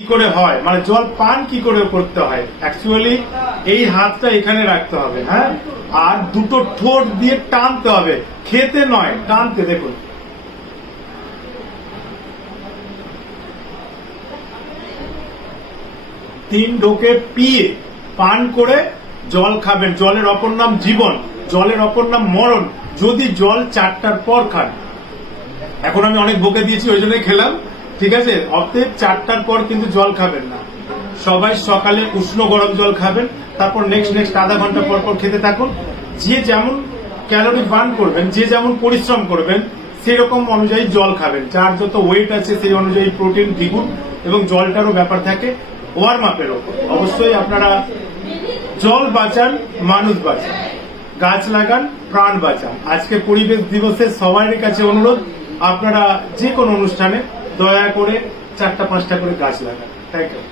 কি করে হয়, মানে জল পান কি করে করতে হয়। অ্যাকচুয়ালি এই হাতটা এখানে রাখতে হবে, হ্যাঁ, আর দুটো ঠোঁট দিয়ে টানতে হবে, খেতে নয়, টানতে। দেখুন, তিন ঢোকে পিয়ে পান করে জল খাবেন। জলের অপর নাম জীবন, জলের অপর নাম মরণ, যদি জল 4টার পর খান। এখন আমি অনেক বকে দিয়েছি, ওই জন্যই খেলাম, ঠিক আছে। অতএব 4টার পর কিন্তু জল খাবেন না। সবাই সকালে উষ্ণ গরম জল খাবেন, তারপর নেক্সট আধা ঘন্টা পর পর খেতে থাকুন। যে যেমন ক্যালোরি বার্ন করবেন, যে যেমন পরিশ্রম করবেন, সেরকম অনুযায়ী জল খাবেন। যার যত ওয়েট আছে সেই অনুযায়ী প্রোটিন দ্বিগুণ, এবং জলটারও ব্যাপার থাকে ওয়ার্ম আপের ওপর। অবশ্যই আপনারা জল বাঁচান, মানুষ বাঁচান, গাছ লাগান, প্রাণ বাঁচান। আজকে পরিবেশ দিবসে সবাই কাছে অনুরোধ, আপনারা যে কোনো অনুষ্ঠানে দয়া করে 4টা 5টা করে গাছ লাগান। Thank you.